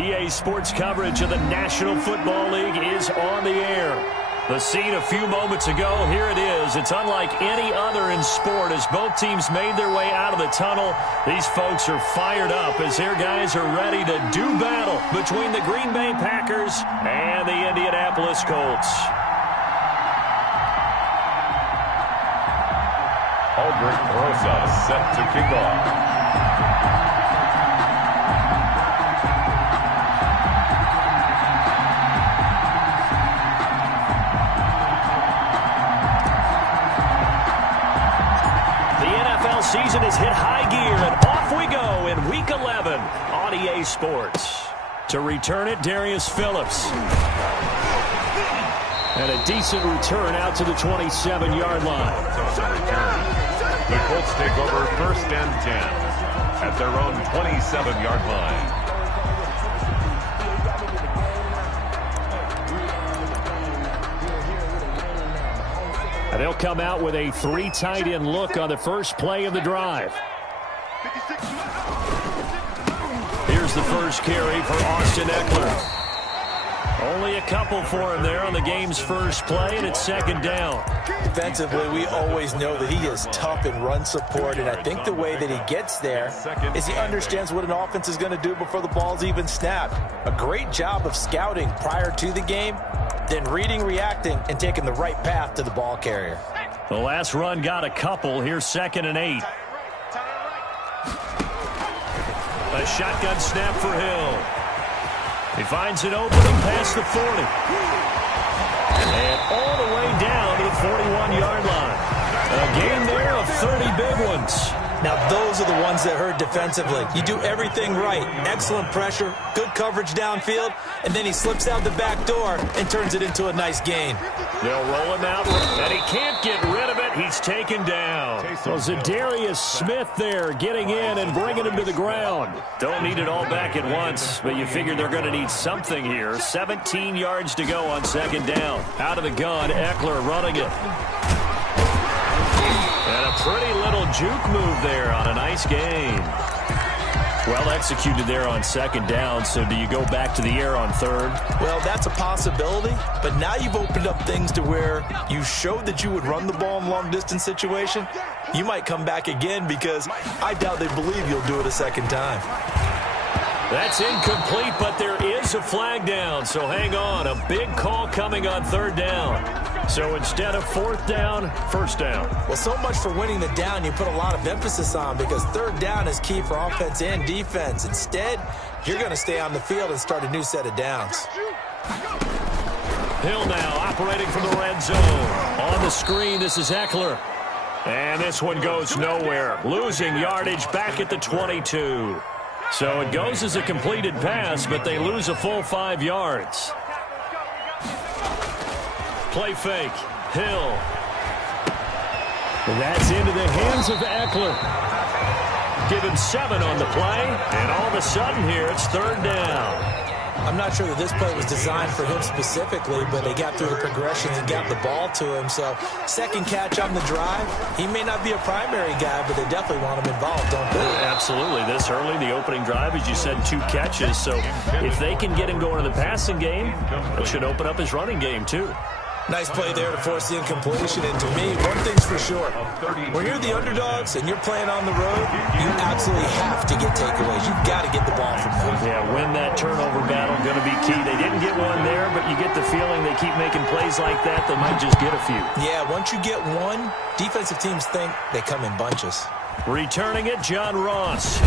EA Sports coverage of the National Football League is on the air. The scene a few moments ago, here it is. It's unlike any other in sport as both teams made their way out of the tunnel. These folks are fired up as their guys are ready to do battle between the Green Bay Packers and the Indianapolis Colts. Aldrich Rosa set to kick off. Season has hit high gear, and off we go in Week 11 on EA Sports. To return it, Darius Phillips. And a decent return out to the 27-yard line. The Colts take over 1st and 10 at their own 27-yard line. They'll come out with a 3 tight end look on the first play of the drive. Here's the first carry for Austin Eckler. Only a couple for him there on the game's first play, and it's 2nd down. Defensively, we always know that he is tough in run support, and I think the way that he gets there is he understands what an offense is going to do before the ball's even snapped. A great job of scouting prior to the game, then reading, reacting, and taking the right path to the ball carrier. The last run got a couple. Here's 2nd and 8. A shotgun snap for Hill. He finds an opening past the 40. And all the way down to the 41-yard line. A gain there of 30 big ones. Now, those are the ones that hurt defensively. You do everything right. Excellent pressure, good coverage downfield, and then he slips out the back door and turns it into a nice gain. They'll roll him out, and he can't get rid of it. He's taken down. So Zadarius Smith there getting in and bringing him to the ground. Don't need it all back at once, but you figure they're going to need something here. 17 yards to go on 2nd down. Out of the gun, Eckler running it. And a pretty little juke move there on a nice gain. Well executed there on 2nd down, so do you go back to the air on 3rd? Well, that's a possibility, but now you've opened up things to where you showed that you would run the ball in long-distance situation. You might come back again because I doubt they believe you'll do it a 2nd time. That's incomplete, but there is a flag down, so hang on. A big call coming on 3rd down. So instead of 4th down, 1st down. Well, so much for winning the down you put a lot of emphasis on because 3rd down is key for offense and defense. Instead, you're going to stay on the field and start a new set of downs. Hill now operating from the red zone. On the screen, this is Eckler. And this one goes nowhere. Losing yardage back at the 22. So it goes as a completed pass, but they lose a full 5 yards. Play fake. Hill. And that's into the hands of Eckler. Give him 7 on the play, and all of a sudden here it's 3rd down. I'm not sure that this play was designed for him specifically, but they got through the progressions and got the ball to him. So, 2nd catch on the drive. He may not be a primary guy, but they definitely want him involved, don't they? Absolutely. This early, the opening drive, as you said, 2 catches. So, if they can get him going in the passing game, it should open up his running game, too. Nice play there to force the incompletion. And to me, one thing's for sure. When you're the underdogs and you're playing on the road, you absolutely have to get takeaways. You've got to get the ball from them. Yeah, win that turnover battle, going to be key. They didn't get one there, but you get the feeling they keep making plays like that, they might just get a few. Yeah, once you get one, defensive teams think they come in bunches. Returning it, John Ross.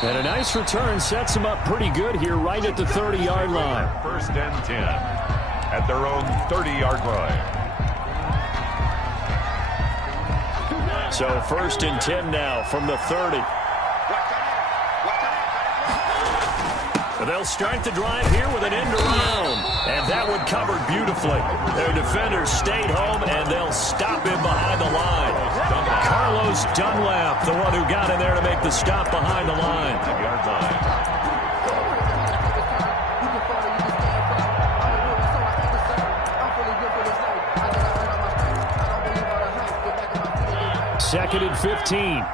And a nice return sets him up pretty good here right at the 30-yard line. 1st and 10. At their own 30-yard line. So 1st and 10 now from the 30. They'll start the drive here with an end around. And that one covered beautifully. Their defenders stayed home, and they'll stop him behind the line. Carlos Dunlap, the one who got in there to make the stop behind the line. 5-yard line. Second and 15.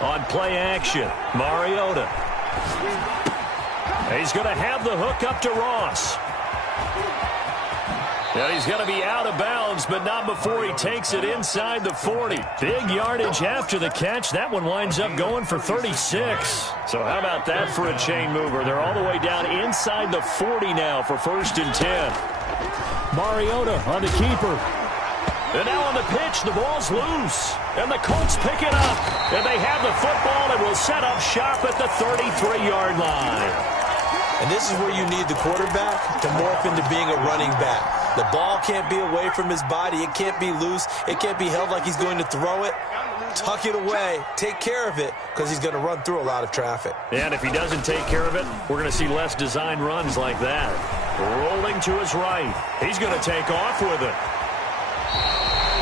On play action. Mariota. He's going to have the hook up to Ross. And he's going to be out of bounds, but not before he takes it inside the 40. Big yardage after the catch. That one winds up going for 36. So how about that for a chain mover? They're all the way down inside the 40 now for 1st and 10. Mariota on the keeper. And now on the pitch, the ball's loose. And the Colts pick it up. And they have the football and will set up shop at the 33-yard line. And this is where you need the quarterback to morph into being a running back. The ball can't be away from his body. It can't be loose. It can't be held like he's going to throw it. Tuck it away. Take care of it because he's going to run through a lot of traffic. And if he doesn't take care of it, we're going to see less design runs like that. Rolling to his right. He's going to take off with it.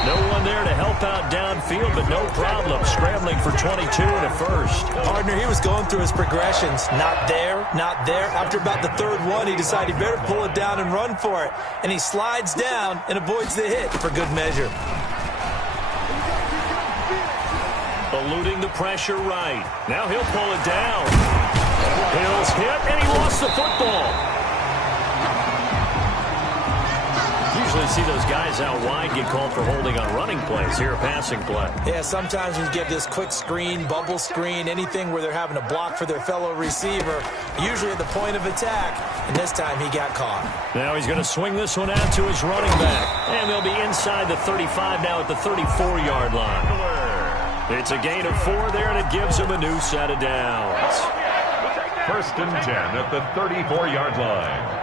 No one there to help out downfield, but no problem. Scrambling for 22 and a first. Partner, he was going through his progressions. Not there, not there. After about the 3rd one, he decided he better pull it down and run for it. And he slides down and avoids the hit for good measure. Eluding the pressure right. Now he'll pull it down. Hill's hit, and he lost the football. Usually see those guys out wide get called for holding on running plays. Here a passing play. Yeah, sometimes we get this quick screen, bubble screen, anything where they're having to block for their fellow receiver, usually at the point of attack, and this time he got caught. Now he's going to swing this one out to his running back, and they'll be inside the 35 now at the 34-yard line. It's a gain of 4 there, and it gives him a new set of downs. 1st and 10 at the 34-yard line.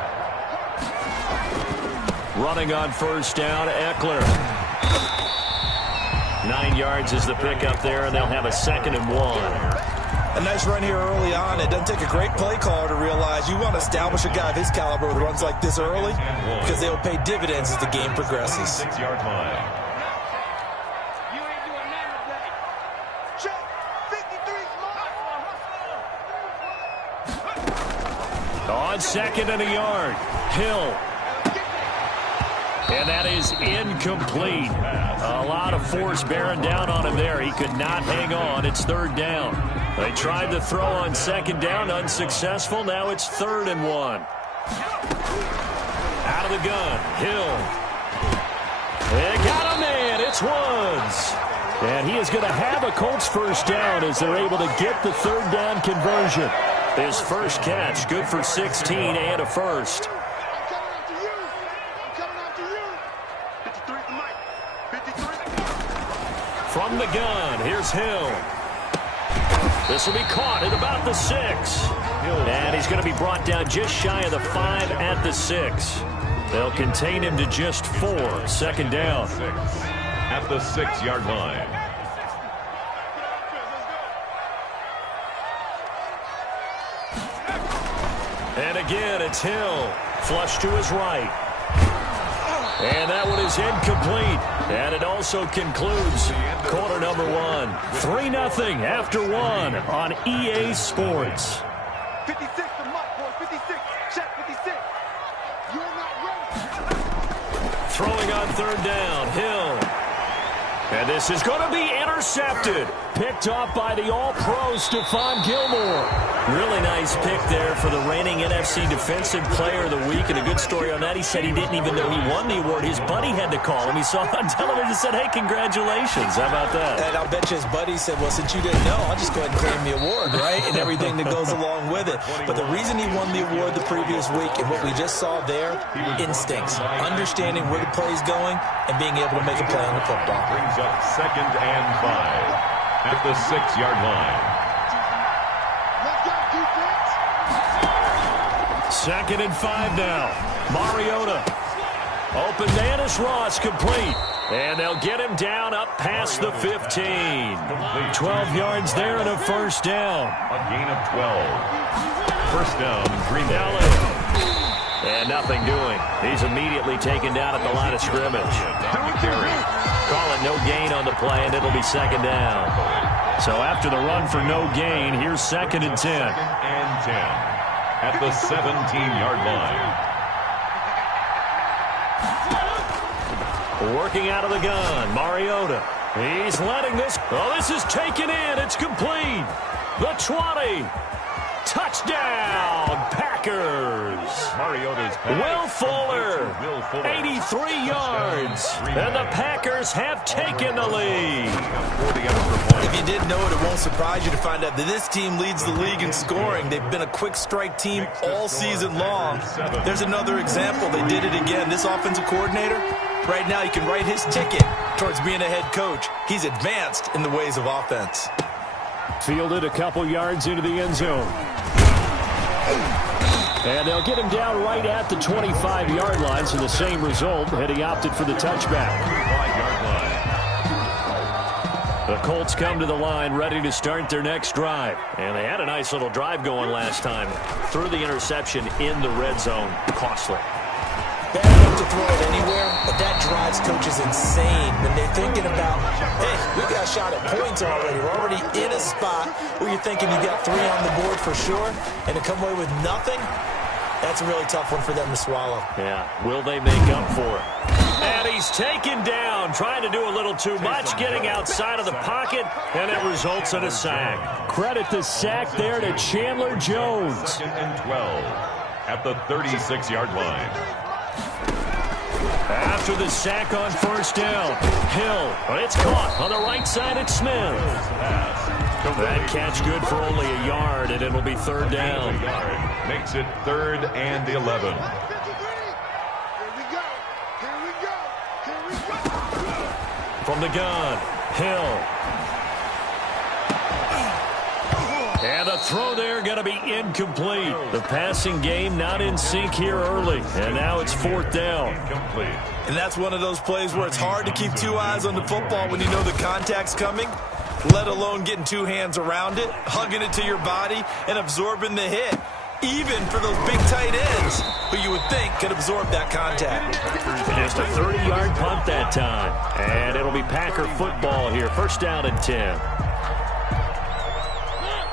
Running on 1st down, Eckler. 9 yards is the pickup there, and they'll have a 2nd and 1. A nice run here early on. It doesn't take a great play caller to realize you want to establish a guy of his caliber with runs like this early because they'll pay dividends as the game progresses. 6-yard line. On 2nd and a yard, Hill. And that is incomplete. A lot of force bearing down on him there. He could not hang on. It's 3rd down. They tried to throw on 2nd down, unsuccessful. Now it's 3rd and 1. Out of the gun, Hill. They got a man. It's Woods. And he is going to have a Colts 1st down as they're able to get the 3rd down conversion. His first catch, good for 16 and a first. From the gun, here's Hill. This will be caught at about the 6. And he's going to be brought down just shy of the 5 at the 6. They'll contain him to just 4. 2nd down. At the 6-yard line. And again, it's Hill. Flush to his right. And that one is incomplete. And it also concludes quarter number 1. 3-0 after 1 on EA Sports. 56 to Mike, boy. 56. Check 56. You're not ready. Throwing on 3rd down, Hill. And this is going to be intercepted. Picked off by the All-Pro Stephon Gilmore. Really nice pick there for the reigning NFC Defensive Player of the Week. And a good story on that. He said he didn't even know he won the award. His buddy had to call him. He saw it on television and said, hey, congratulations. How about that? And I'll bet you his buddy said, well, since you didn't know, I'll just go ahead and claim the award, right? And everything that goes along with it. But the reason he won the award the previous week and what we just saw there, instincts. Understanding where the play is going and being able to make a play on the football. Brings up 2nd and 5 at the 6-yard line. 2nd and 5 now. Mariota. Open man is Ross, complete. And they'll get him down up past the 15. 12 yards there and a 1st down. A gain of 12. 1st down, Green Bay. And nothing doing. He's immediately taken down at the line of scrimmage. Call it no gain on the play, and it'll be 2nd down. So after the run for no gain, here's 2nd and 10. 2nd and 10 at the 17-yard line. Working out of the gun, Mariota. He's letting this. Oh, this is taken in. It's complete. The 20. Touchdown, Packers. Mariota's Will Fuller, 83 yards. And the Packers have taken the lead. If you didn't know it, it won't surprise you to find out that this team leads the league in scoring. They've been a quick strike team all season long. There's another example. They did it again. This offensive coordinator, right now, he can write his ticket towards being a head coach. He's advanced in the ways of offense. Fielded a couple yards into the end zone. And they'll get him down right at the 25-yard line, so the same result, and he opted for the touchback. 5-yard line. The Colts come to the line ready to start their next drive. And they had a nice little drive going last time. Threw the interception in the red zone. Costly. Bad enough to throw it anywhere, but that drives coaches insane when they're thinking about, hey, we got a shot at points already. We're already in a spot where you're thinking you got 3 on the board for sure, and to come away with nothing, that's a really tough one for them to swallow. Yeah, will they make up for it? And he's taken down, trying to do a little too much, getting outside of the pocket, and it results in a sack. Credit the sack there to Chandler Jones. 2nd and 12 at the 36-yard line. After the sack on first down, Hill, it's caught on the right side at Smith. That catch good for only a yard, and it'll be third down. Makes it 3rd and 11. From the gun, Hill. And the throw there going to be incomplete. The passing game not in sync here early. And now it's 4th down. Incomplete. And that's one of those plays where it's hard to keep 2 eyes on the football when you know the contact's coming, let alone getting 2 hands around it, hugging it to your body, and absorbing the hit. Even for those big tight ends who you would think could absorb that contact. Just a 30-yard punt that time. And it'll be Packer football here. First down and 10.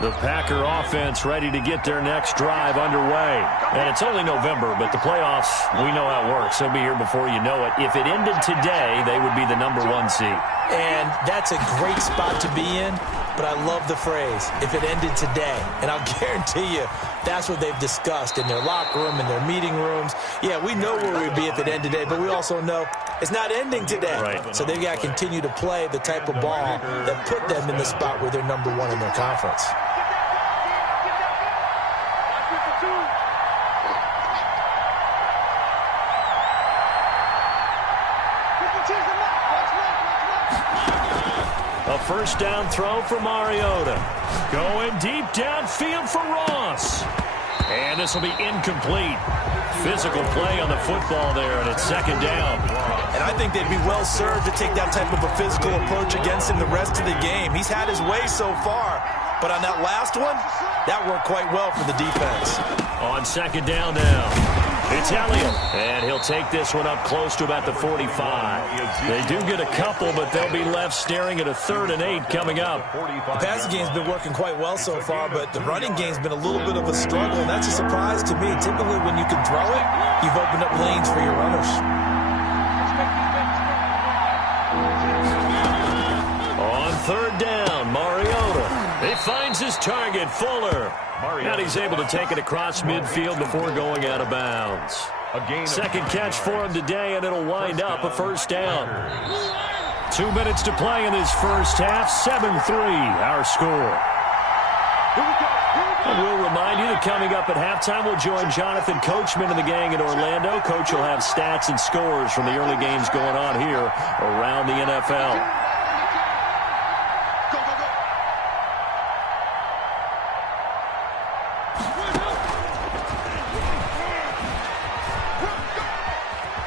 The Packer offense ready to get their next drive underway. And it's only November, but the playoffs, we know how it works. They'll be here before you know it. If it ended today, they would be the number 1 seed. And that's a great spot to be in, but I love the phrase, if it ended today. And I'll guarantee you, that's what they've discussed in their locker room, in their meeting rooms. Yeah, we know where we'd be if it ended today, but we also know it's not ending today. Right. So they've got to continue to play the type of ball that put them in the spot where they're number 1 in their conference. A first down throw for Mariota. Going deep downfield for Ross. And this will be incomplete. Physical play on the football there, and it's 2nd down. And I think they'd be well served to take that type of a physical approach against him the rest of the game. He's had his way so far, but on that last one, that worked quite well for the defense. On 2nd down now, it's Elliott, and he'll take this one up close to about the 45. They do get a couple, but they'll be left staring at a 3rd and 8 coming up. The passing game's been working quite well so far, but the running game's been a little bit of a struggle, and that's a surprise to me. Typically, when you can throw it, you've opened up lanes for your runners. On 3rd down, Mariota. He finds his target, Fuller. And he's able to take it across midfield before going out of bounds. Second catch for him today, and it'll wind up a first down. 2 minutes to play in this first half. 7-3, our score. And we'll remind you that coming up at halftime, we'll join Jonathan Coachman and the gang in Orlando. Coach will have stats and scores from the early games going on here around the NFL.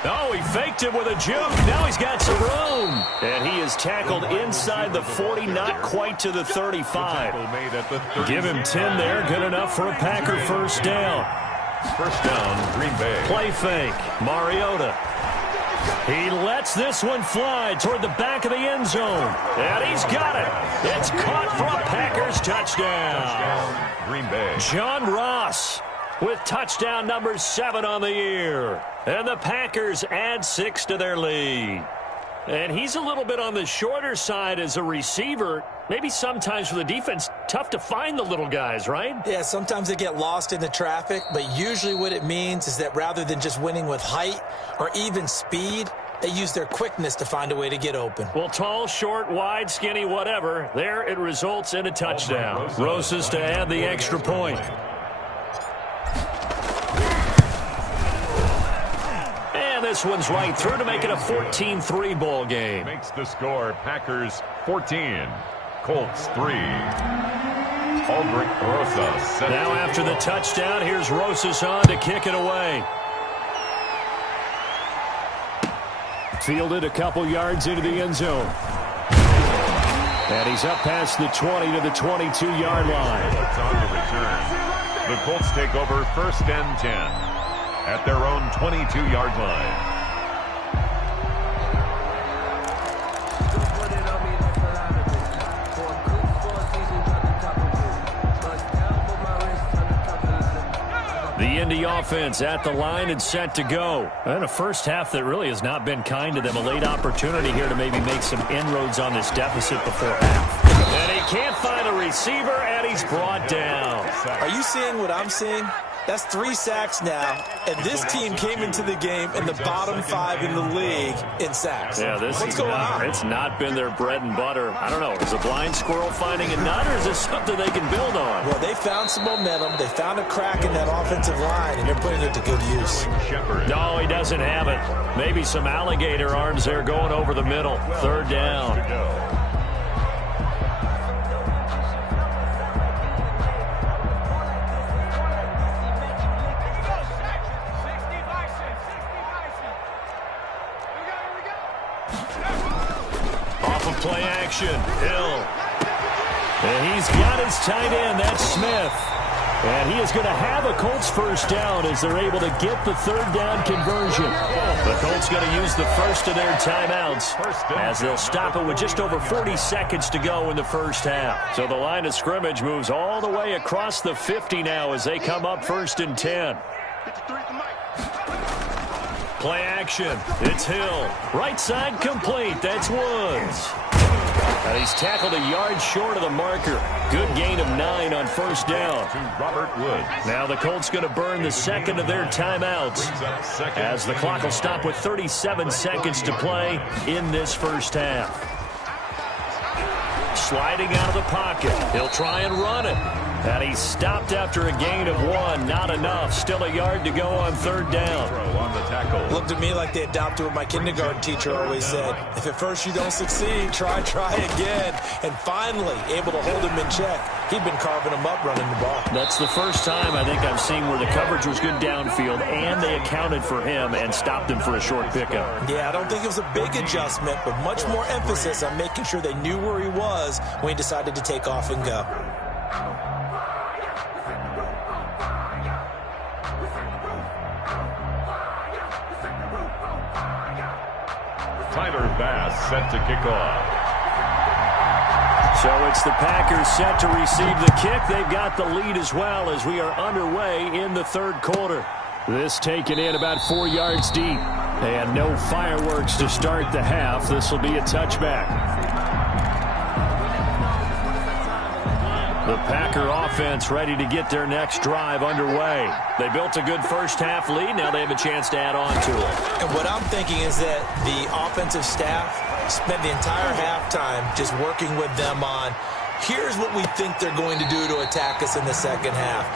Oh, he faked it with a juke. Now he's got some room. And he is tackled inside the 40, not quite to the 35. Give him 10 there. Good enough for a Packer first down. First down, Green Bay. Play fake. Mariota. He lets this one fly toward the back of the end zone. And he's got it. It's caught for a Packers touchdown. Green Bay. John Ross with touchdown number 7 on the year. And the Packers add 6 to their lead. And he's a little bit on the shorter side as a receiver. Maybe sometimes for the defense, tough to find the little guys, right? Yeah, sometimes they get lost in the traffic, but usually what it means is that rather than just winning with height or even speed, they use their quickness to find a way to get open. Well, tall, short, wide, skinny, whatever. There it results in a touchdown. Rosas to add the extra point. And this one's right through to make it a 14-3 ball game. Makes the score Packers 14, Colts 3. Aldrich Rosas. Now after the touchdown, here's Rosas on to kick it away. Fielded a couple yards into the end zone. And he's up past the 20 to the 22-yard line. It's on the return. The Colts take over 1st and 10 at their own 22-yard line. The Indy offense at the line and set to go. And a first half that really has not been kind to them. A late opportunity here to maybe make some inroads on this deficit before half. And he can't find a receiver, and he's brought down. Are you seeing what I'm seeing? That's 3 sacks now, and this team came into the game in the bottom 5 in the league in sacks. Yeah, What's going on? It's not been their bread and butter. I don't know. Is a blind squirrel finding a nut, or is this something they can build on? Well, they found some momentum. They found a crack in that offensive line, and they're putting it to good use. No, he doesn't have it. Maybe some alligator arms there going over the middle. 3rd down. Play action. Hill. And he's got his tight end. That's Smith. And he is going to have a Colts first down as they're able to get the 3rd down conversion. The Colts going to use the first of their timeouts as they'll stop it with just over 40 seconds to go in the first half. So the line of scrimmage moves all the way across the 50 now as they come up 1st and 10. Play action. It's Hill. Right side complete. That's Woods. And he's tackled a yard short of the marker. Good gain of 9 on 1st down. To Robert Woods. Now the Colts going to burn the second of their timeouts as the clock will stop with 37 seconds to play in this first half. Sliding out of the pocket. He'll try and run it. And he's stopped after a gain of 1. Not enough. Still a yard to go on 3rd down. On the tackle. Looked at me like they adopted what my kindergarten teacher always said. If at first you don't succeed, try again. And finally, able to hold him in check. He'd been carving him up running the ball. That's the first time I think I've seen where the coverage was good downfield and they accounted for him and stopped him for a short pickup. Yeah, I don't think it was a big adjustment, but much more emphasis on making sure they knew where he was when he decided to take off and go. Tyler Bass set to kick off. So it's the Packers set to receive the kick. They've got the lead as well as we are underway in the 3rd quarter. This taken in about 4 yards deep. And no fireworks to start the half. This will be a touchback. The Packer offense ready to get their next drive underway. They built a good first half lead. Now they have a chance to add on to it. And what I'm thinking is that the offensive staff spent the entire halftime just working with them on, here's what we think they're going to do to attack us in the second half.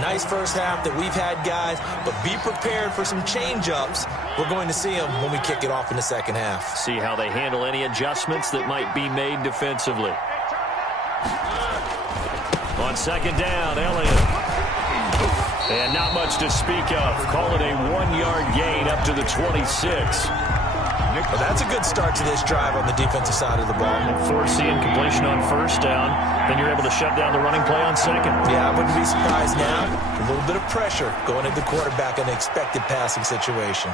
Nice first half that we've had, guys, but be prepared for some change-ups. We're going to see them when we kick it off in the second half. See how they handle any adjustments that might be made defensively. On 2nd down, Elliott. And not much to speak of. Call it a 1-yard gain up to the 26. Well, that's a good start to this drive on the defensive side of the ball. Forcing completion on 1st down. Then you're able to shut down the running play on 2nd. Yeah, I wouldn't be surprised now. A little bit of pressure going at the quarterback in an expected passing situation.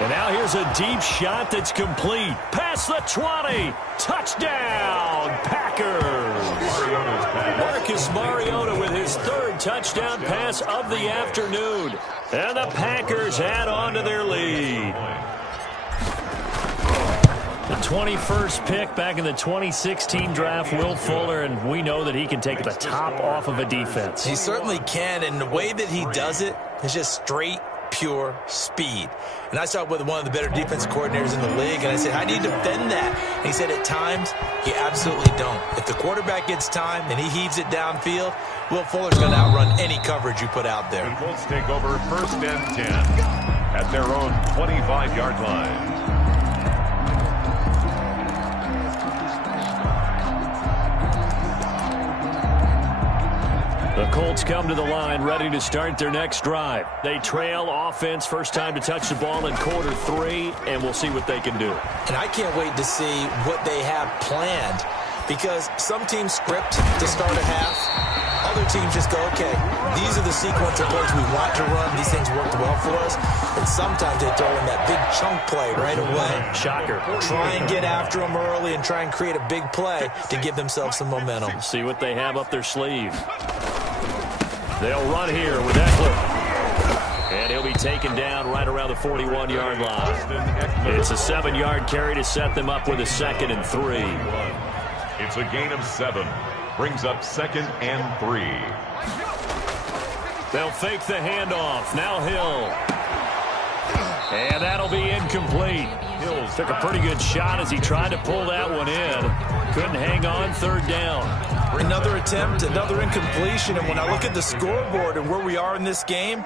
And now here's a deep shot that's complete. Past the 20. Touchdown, Packers. Marcus Mariota with his 3rd touchdown pass of the afternoon. And the Packers add on to their lead. 21st pick back in the 2016 draft, Will Fuller, and we know that he can take the top off of a defense. He certainly can, and the way that he does it is just straight, pure speed. And I talked with one of the better defensive coordinators in the league, and I said, how do you defend that? And he said, at times, you absolutely don't. If the quarterback gets time and he heaves it downfield, Will Fuller's going to outrun any coverage you put out there. The Colts take over 1st and 10 at their own 25-yard line. The Colts come to the line ready to start their next drive. They trail offense, first time to touch the ball in quarter 3, and we'll see what they can do. And I can't wait to see what they have planned, because some teams script to start a half. Other teams just go, okay, these are the sequence of plays we want to run. These things worked well for us. And sometimes they throw in that big chunk play right away. Shocker. Try and get after them early and try and create a big play to give themselves some momentum. See what they have up their sleeve. They'll run here with Eckler. And he'll be taken down right around the 41-yard line. It's a 7-yard carry to set them up with a 2nd and 3. It's a gain of 7. Brings up 2nd and 3. They'll fake the handoff. Now Hill. And that'll be incomplete. Hill took a pretty good shot as he tried to pull that one in. Couldn't hang on, 3rd down. Another attempt, another incompletion. And when I look at the scoreboard and where we are in this game,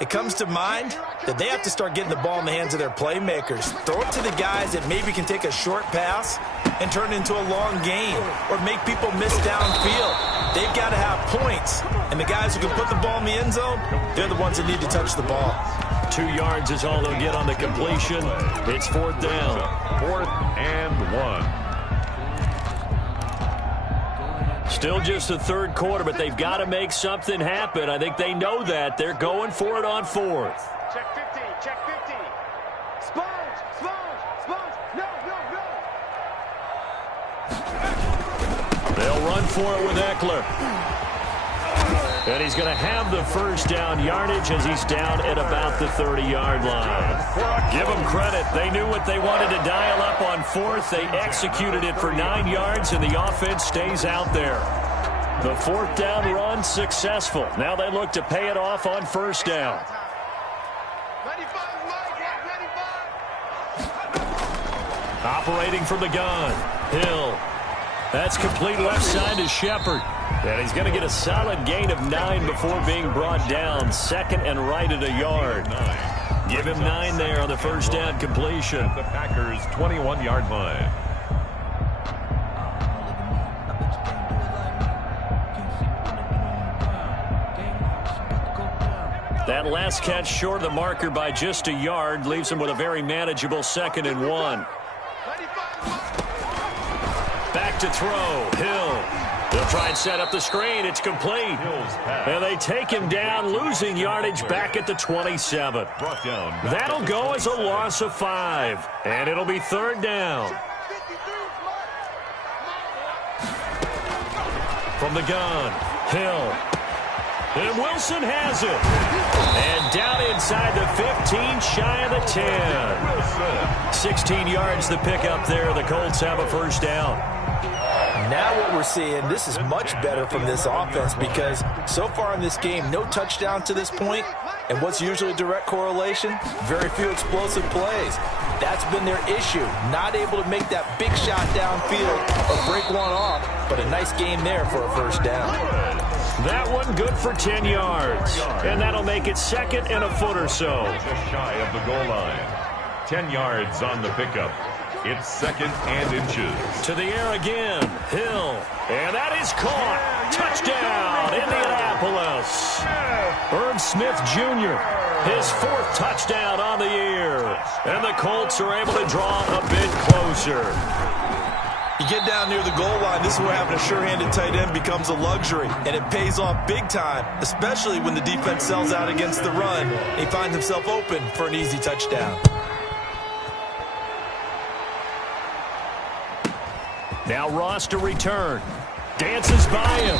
it comes to mind that they have to start getting the ball in the hands of their playmakers. Throw it to the guys that maybe can take a short pass and turn it into a long gain or make people miss downfield. They've got to have points. And the guys who can put the ball in the end zone, they're the ones that need to touch the ball. 2 yards is all they'll get on the completion. It's 4th down. 4th and 1. Still just the 3rd quarter, but they've got to make something happen. I think they know that. They're going for it on 4th. Check 15, check 15. Sponge, sponge, sponge. No, no, no. They'll run for it with Eckler. And he's going to have the 1st down yardage as he's down at about the 30-yard line. Give them credit. They knew what they wanted to dial up on 4th. They executed it for 9 yards, and the offense stays out there. The 4th down run successful. Now they look to pay it off on 1st down. 95, Mike, 95. Operating from the gun. Hill. That's complete left side to Shepard. And he's going to get a solid gain of 9 before being brought down. 2nd and right at a yard. Give him 9 there on the 1st down completion. The Packers' 21-yard line. That last catch short of the marker by just a yard leaves him with a very manageable 2nd and 1. Back to throw. Hill. They'll try and set up the screen. It's complete. And they take him down, losing yardage back at the 27. That'll go as a loss of 5. And it'll be 3rd down. From the gun, Hill. And Wilson has it. And down inside the 15, shy of the 10. 16 yards the pickup there. The Colts have a 1st down. Now what we're seeing, this is much better from this offense because so far in this game, no touchdown to this point. And what's usually a direct correlation? Very few explosive plays. That's been their issue. Not able to make that big shot downfield or break one off, but a nice game there for a 1st down. That one good for 10 yards. And that'll make it 2nd and a foot or so. Just shy of the goal line. 10 yards on the pickup. It's 2nd and inches. To the air again. Hill. And that is caught. Touchdown, Indianapolis. Irv Smith Jr., his 4th touchdown on the year. And the Colts are able to draw a bit closer. You get down near the goal line, this is where having a sure-handed tight end becomes a luxury. And it pays off big time, especially when the defense sells out against the run. He finds himself open for an easy touchdown. Now Ross to return. Dances by him.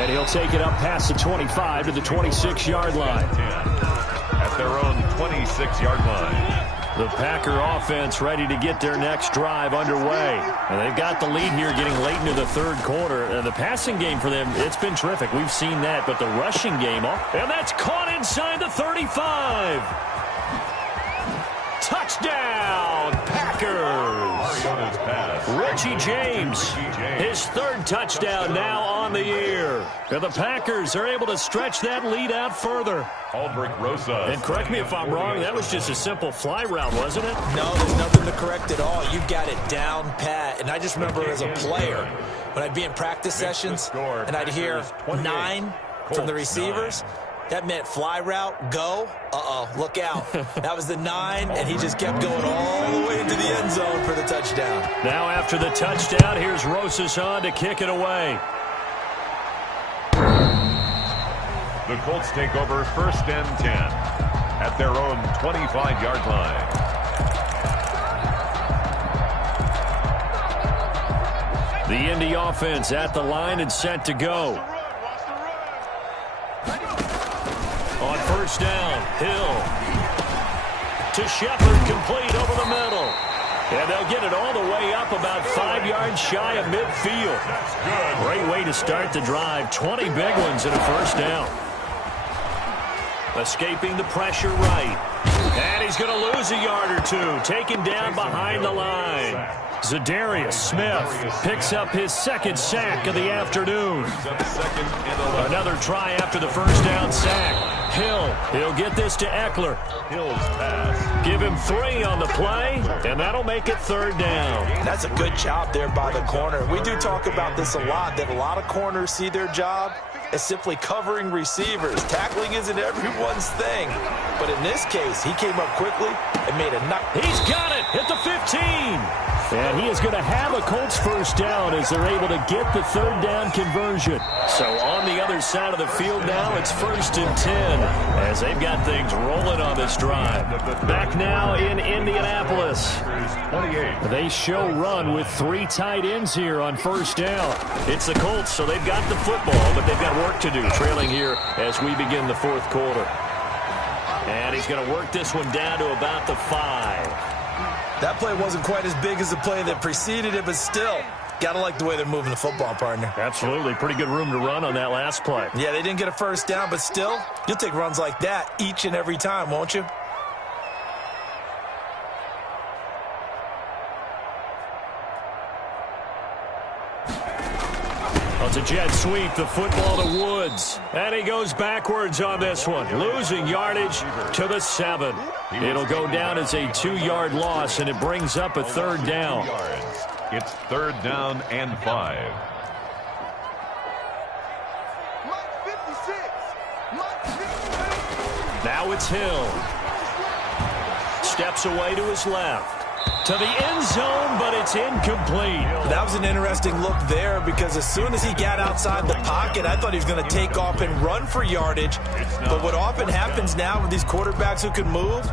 And he'll take it up past the 25 to the 26-yard line. At their own 26-yard line. The Packer offense ready to get their next drive underway. And they've got the lead here getting late into the third quarter. The passing game for them, it's been terrific. We've seen that. But the rushing game, and that's caught inside the 35. Touchdown, Packers. Richie James, his third touchdown now on the year. And the Packers are able to stretch that lead out further. And correct me if I'm wrong, that was just a simple fly route, wasn't it? No, there's nothing to correct at all. You got it down pat. And I just remember as a player, when I'd be in practice sessions and I'd hear 9 from the receivers, that meant fly route, go, look out. That was the 9, and he just kept going all the way into the end zone for the touchdown. Now after the touchdown, here's Rosas on to kick it away. The Colts take over 1st and 10 at their own 25-yard line. The Indy offense at the line and set to go. On 1st down, Hill to Shepard, complete over the middle. And they'll get it all the way up about 5 yards shy of midfield. Great way to start the drive. 20 big ones in a 1st down. Escaping the pressure right. And he's going to lose a yard or two. Taken down behind the line. Zadarius Smith picks up his 2nd sack of the afternoon. Another try after the 1st down sack. He'll get this to Eckler. Hill's pass. Give him 3 on the play, and that'll make it 3rd down. That's a good job there by the corner. We do talk about this a lot, that a lot of corners see their job as simply covering receivers. Tackling isn't everyone's thing. But in this case, he came up quickly and made a knock. He's got it at the 15. And he is going to have a Colts 1st down as they're able to get the 3rd down conversion. So on the other side of the field now, it's 1st and 10 as they've got things rolling on this drive. Back now in Indianapolis. They show run with 3 tight ends here on 1st down. It's the Colts, so they've got the football, but they've got work to do, trailing here as we begin the 4th quarter. And he's going to work this one down to about the 5. That play wasn't quite as big as the play that preceded it, but still, got to like the way they're moving the football, partner. Absolutely. Pretty good room to run on that last play. Yeah, they didn't get a 1st down, but still, you'll take runs like that each and every time, won't you? It's a jet sweep, the football to Woods. And he goes backwards on this one, losing yardage to the 7. It'll go down as a 2-yard loss, and it brings up a 3rd down. It's 3rd down and 5. Now it's Hill. Steps away to his left. To the end zone, but it's incomplete. That was an interesting look there because as soon as he got outside the pocket, I thought he was going to take off and run for yardage. But what often happens now with these quarterbacks who can move,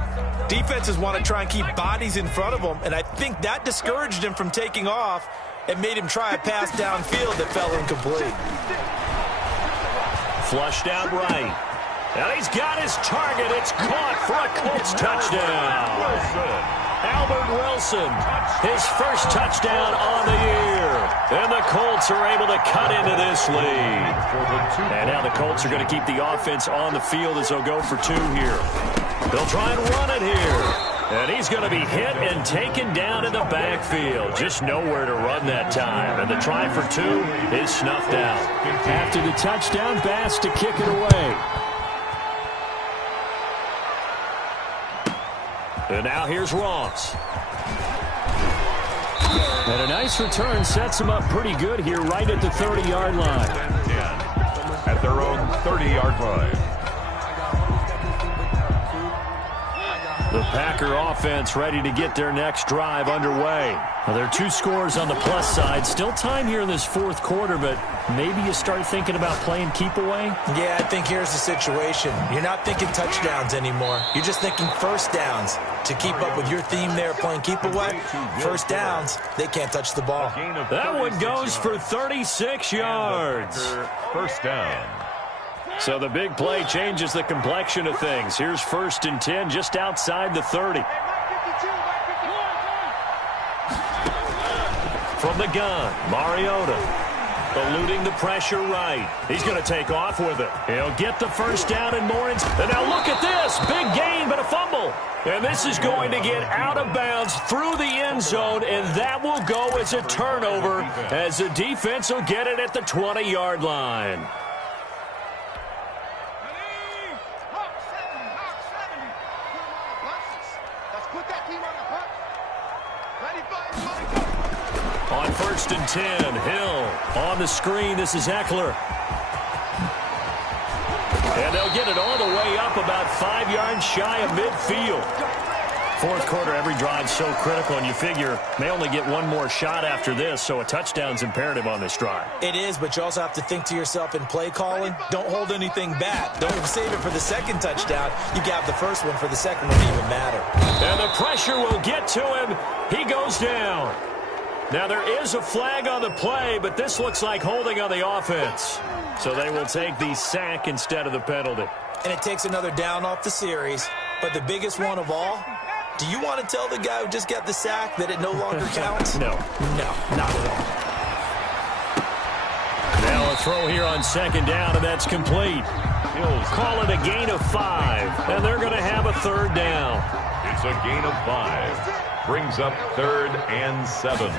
defenses want to try and keep bodies in front of them, and I think that discouraged him from taking off and made him try a pass downfield that fell incomplete. Flushed out right. And he's got his target. It's caught for a Colts touchdown. Albert Wilson, his 1st touchdown on the year. And the Colts are able to cut into this lead. And now the Colts are going to keep the offense on the field as they'll go for 2 here. They'll try and run it here. And he's going to be hit and taken down in the backfield. Just nowhere to run that time. And the try for 2 is snuffed out. After the touchdown, Bass to kick it away. And now here's Ross. And a nice return sets him up pretty good here right at the 30-yard line. At their own 30-yard line. The Packer offense ready to get their next drive underway. Now, there are 2 scores on the plus side. Still time here in this 4th quarter, but maybe you start thinking about playing keep away? Yeah, I think here's the situation. You're not thinking touchdowns anymore. You're just thinking 1st downs. To keep up with your theme there, playing keep away, 1st downs, they can't touch the ball. That one goes for 36 yards. 1st down. So the big play changes the complexion of things. Here's 1st and 10 just outside the 30. From the gun, Mariota. Eluding the pressure right. He's going to take off with it. He'll get the first down and more. And now look at this. Big gain, but a fumble. And this is going to get out of bounds through the end zone, and that will go as a turnover as the defense will get it at the 20-yard line. On 1st and 10, Hill on the screen. This is Eckler. And they'll get it all the way up about 5 yards shy of midfield. Fourth quarter, every drive so critical, and you figure may only get one more shot after this, so a touchdown's imperative on this drive. It is, but you also have to think to yourself in play calling, don't hold anything back. Don't save it for the second touchdown. You got the first one for the second one to even matter. And the pressure will get to him. He goes down. Now, there is a flag on the play, but this looks like holding on the offense. So they will take the sack instead of the penalty. And it takes another down off the series. But the biggest one of all, do you want to tell the guy who just got the sack that it no longer counts? No. No, not at all. Now a throw here on 2nd down, and that's complete. Call it a gain of 5, and they're going to have a 3rd down. It's a gain of 5. Brings up 3rd and 7.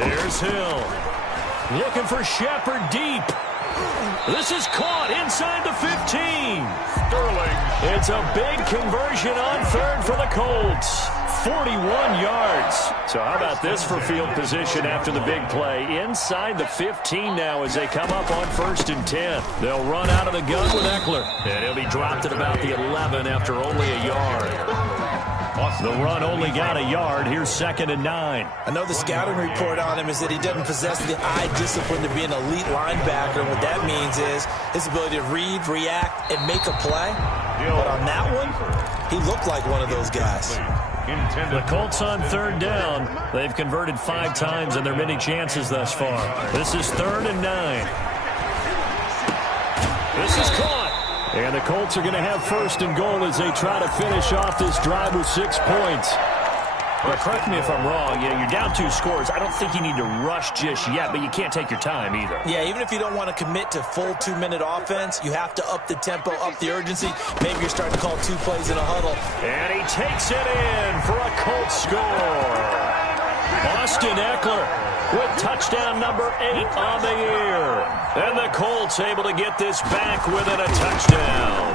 Here's Hill. Looking for Shepard deep. This is caught inside the 15. Sterling. It's a big conversion on 3rd for the Colts. 41 yards. So how about this for field position after the big play? Inside the 15 now as they come up on 1st and 10. They'll run out of the gun with Eckler. And he'll be dropped at about the 11 after only a yard. The run only got a yard. Here's 2nd and 9. I know the scouting report on him is that he doesn't possess the eye discipline to be an elite linebacker. And what that means is his ability to read, react, and make a play. But on that one, he looked like one of those guys. The Colts on 3rd down. They've converted 5 times in their many chances thus far. This is 3rd and 9. This is caught. And the Colts are going to have 1st and goal as they try to finish off this drive with 6 points. But correct me if I'm wrong. You know, you're down 2 scores. I don't think you need to rush just yet, but you can't take your time either. Yeah, even if you don't want to commit to full 2-minute offense, you have to up the tempo, up the urgency. Maybe you're starting to call 2 plays in a huddle. And he takes it in for a Colts score. Austin Eckler with touchdown number 8 on the year. And the Colts able to get this back within a touchdown.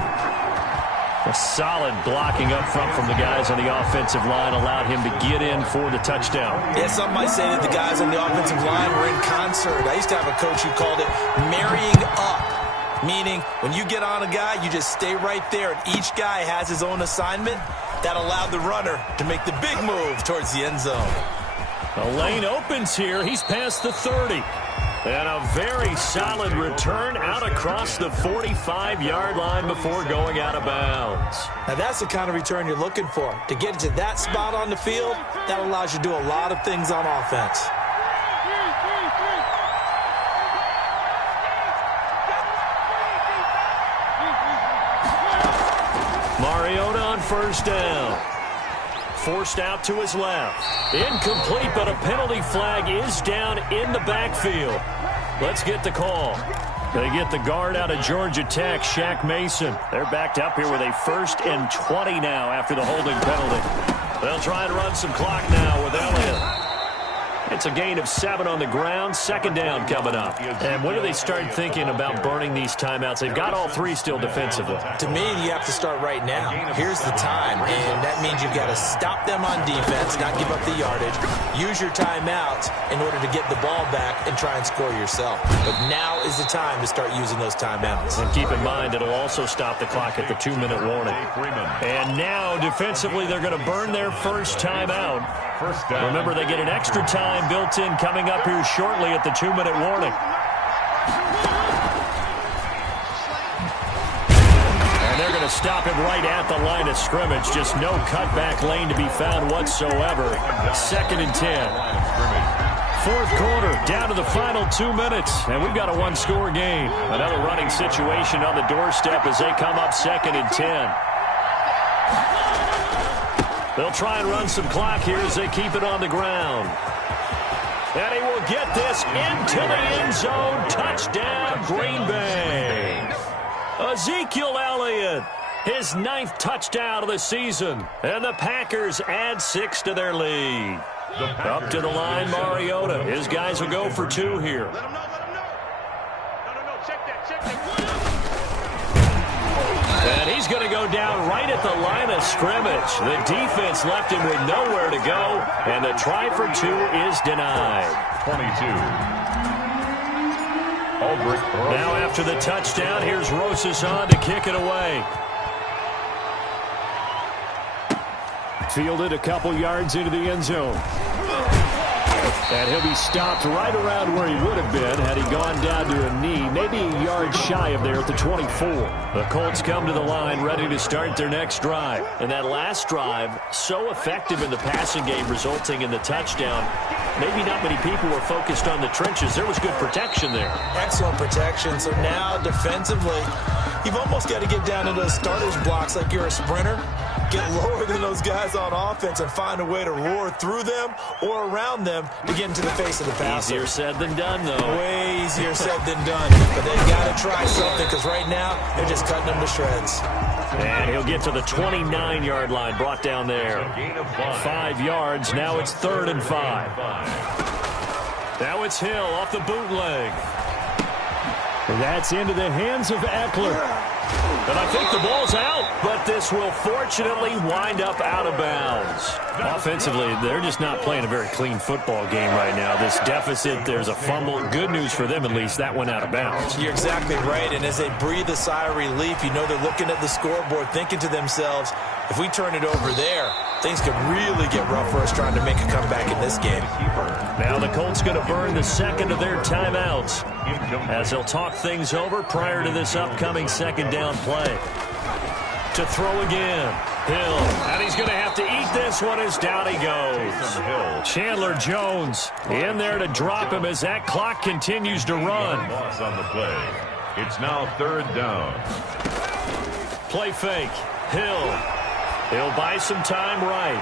A solid blocking up front from the guys on the offensive line allowed him to get in for the touchdown. Yeah, some might say that the guys on the offensive line were in concert. I used to have a coach who called it marrying up, meaning when you get on a guy, you just stay right there, and each guy has his own assignment. That allowed the runner to make the big move towards the end zone. The lane opens here. He's past the 30. And a very solid return out across the 45-yard line before going out of bounds. Now that's the kind of return you're looking for. To get to that spot on the field, that allows you to do a lot of things on offense. Mariota on 1st down. Forced out to his left. Incomplete, but a penalty flag is down in the backfield. Let's get the call. They get the guard out of Georgia Tech, Shaq Mason. They're backed up here with a 1st and 20 now after the holding penalty. They'll try and run some clock now with Elliott. It's a gain of 7 on the ground. 2nd down coming up. And when do they start thinking about burning these timeouts? They've got all 3 still defensively. To me, you have to start right now. Here's the time, and that means you've got to stop them on defense, not give up the yardage. Use your timeouts in order to get the ball back and try and score yourself. But now is the time to start using those timeouts. And keep in mind, it'll also stop the clock at the 2-minute warning. And now, defensively, they're going to burn their first timeout. Remember, they get an extra time built in coming up here shortly at the 2-minute warning. And they're going to stop him right at the line of scrimmage. Just no cutback lane to be found whatsoever. 2nd and 10. Fourth quarter, down to the final 2 minutes. And we've got a 1-score game. Another running situation on the doorstep as they come up 2nd and 10. They'll try and run some clock here as they keep it on the ground. And he will get this into the end zone. Touchdown, Green Bay. Ezekiel Elliott, his 9th touchdown of the season. And the Packers add 6 to their lead. Up to the line, Mariota. His guys will go for 2 here. Let him know, let him know. No, check that. And he's going to go down right at the line of scrimmage. The defense left him with nowhere to go, and the try for 2 is denied. 22. Aldrich throws. Now after the touchdown, here's Rosas on to kick it away. Fielded a couple yards into the end zone. And he'll be stopped right around where he would have been had he gone down to a knee, maybe a yard shy of there at the 24. The Colts come to the line ready to start their next drive. And that last drive, so effective in the passing game, resulting in the touchdown. Maybe not many people were focused on the trenches. There was good protection there. Excellent protection. So now defensively, you've almost got to get down into those starters blocks like you're a sprinter. Get lower than those guys on offense and find a way to roar through them or around them to get into the face of the passer. Easier said than done, though. Way easier said than done. But they've got to try something because right now they're just cutting them to shreds. And he'll get to the 29-yard line, brought down there. 5 yards. Now it's 3rd and 5. Now it's Hill off the bootleg. That's into the hands of Eckler. And I think the ball's out, but this will fortunately wind up out of bounds. Offensively, they're just not playing a very clean football game right now. This deficit, there's a fumble. Good news for them, at least. That went out of bounds. You're exactly right, and as they breathe a sigh of relief, you know they're looking at the scoreboard, thinking to themselves, if we turn it over there, things could really get rough for us trying to make a comeback in this game. Now the Colts going to burn the second of their timeouts as they'll talk things over prior to this upcoming second down play. To throw again, Hill. And he's going to have to eat this one as down he goes. Chandler Jones in there to drop him as that clock continues to run. Loss on the play. It's now 3rd down. Play fake. Hill. He'll buy some time right.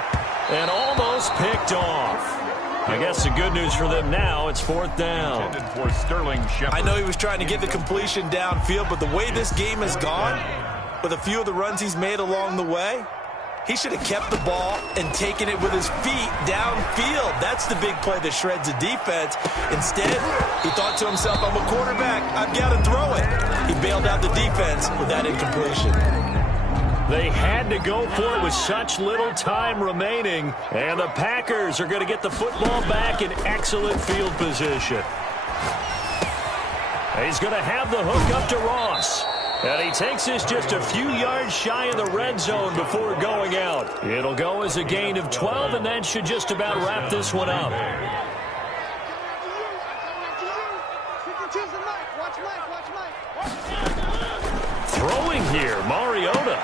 And almost picked off. I guess the good news for them now, it's 4th down. For Sterling Shepard. I know he was trying to get the completion downfield, but the way this game has gone, with a few of the runs he's made along the way, he should have kept the ball and taken it with his feet downfield. That's the big play that shreds the defense. Instead, he thought to himself, I'm a quarterback, I've got to throw it. He bailed out the defense with that incompletion. They had to go for it with such little time remaining. And the Packers are going to get the football back in excellent field position. He's going to have the hook up to Ross. And he takes this just a few yards shy of the red zone before going out. It'll go as a gain of 12, and that should just about wrap this one up. Throwing here, Mariota.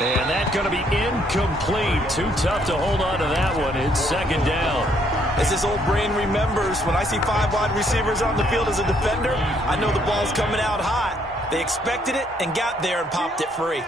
And that's going to be incomplete. Too tough to hold on to that one. It's 2nd down. As this old brain remembers, when I see 5 wide receivers on the field as a defender, I know the ball's coming out hot. They expected it and got there and popped it free.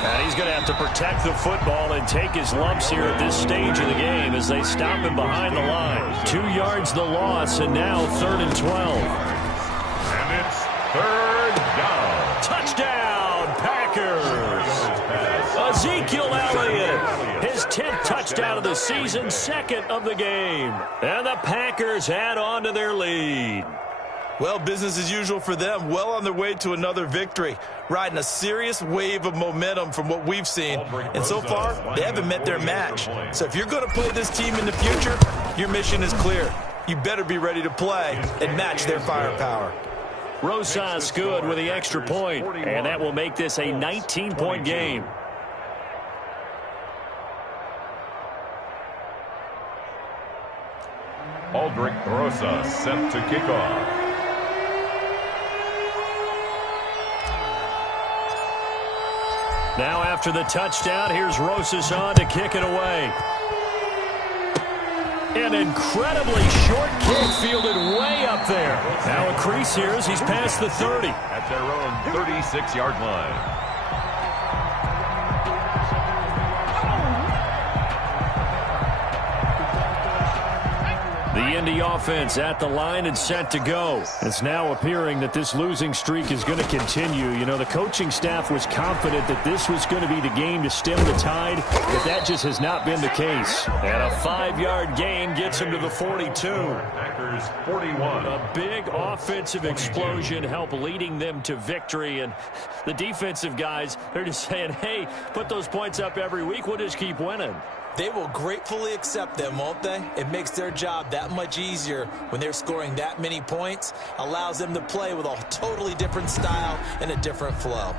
And he's going to have to protect the football and take his lumps here at this stage of the game as they stop him behind the line. 2 yards the loss, and now 3rd and 12. And it's 3rd down. Touchdown, Packers! Ezekiel Elliott, his 10th touchdown of the season, 2nd of the game. And the Packers add on to their lead. Well, business as usual for them. Well on their way to another victory. Riding a serious wave of momentum from what we've seen. And so far, they haven't met their match. So if you're going to play this team in the future, your mission is clear. You better be ready to play and match their firepower. Rosas good with the extra point, and that will make this a 19-point game. Aldrich Rosas set to kick off. Now after the touchdown, here's Rosas on to kick it away. An incredibly short kick fielded way up there. Now a crease here as he's past the 30. At their own 36-yard line. The Indy offense at the line and set to go. It's now appearing that this losing streak is going to continue. You know, the coaching staff was confident that this was going to be the game to stem the tide, but that just has not been the case. And a 5-yard gain gets him to the 42. Packers 41. A big offensive explosion helped leading them to victory. And the defensive guys, they're just saying, hey, put those points up every week. We'll just keep winning. They will gratefully accept them, won't they? It makes their job that much easier when they're scoring that many points. Allows them to play with a totally different style and a different flow.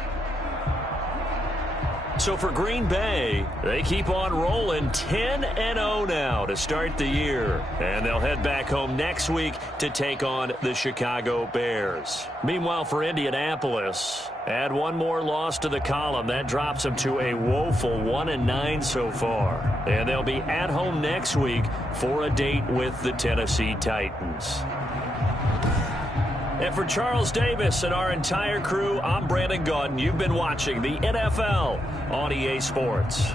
So for Green Bay, they keep on rolling 10-0 now to start the year. And they'll head back home next week to take on the Chicago Bears. Meanwhile, for Indianapolis, add one more loss to the column. That drops them to a woeful 1-9 so far. And they'll be at home next week for a date with the Tennessee Titans. And for Charles Davis and our entire crew, I'm Brandon Gaudin. You've been watching the NFL on EA Sports.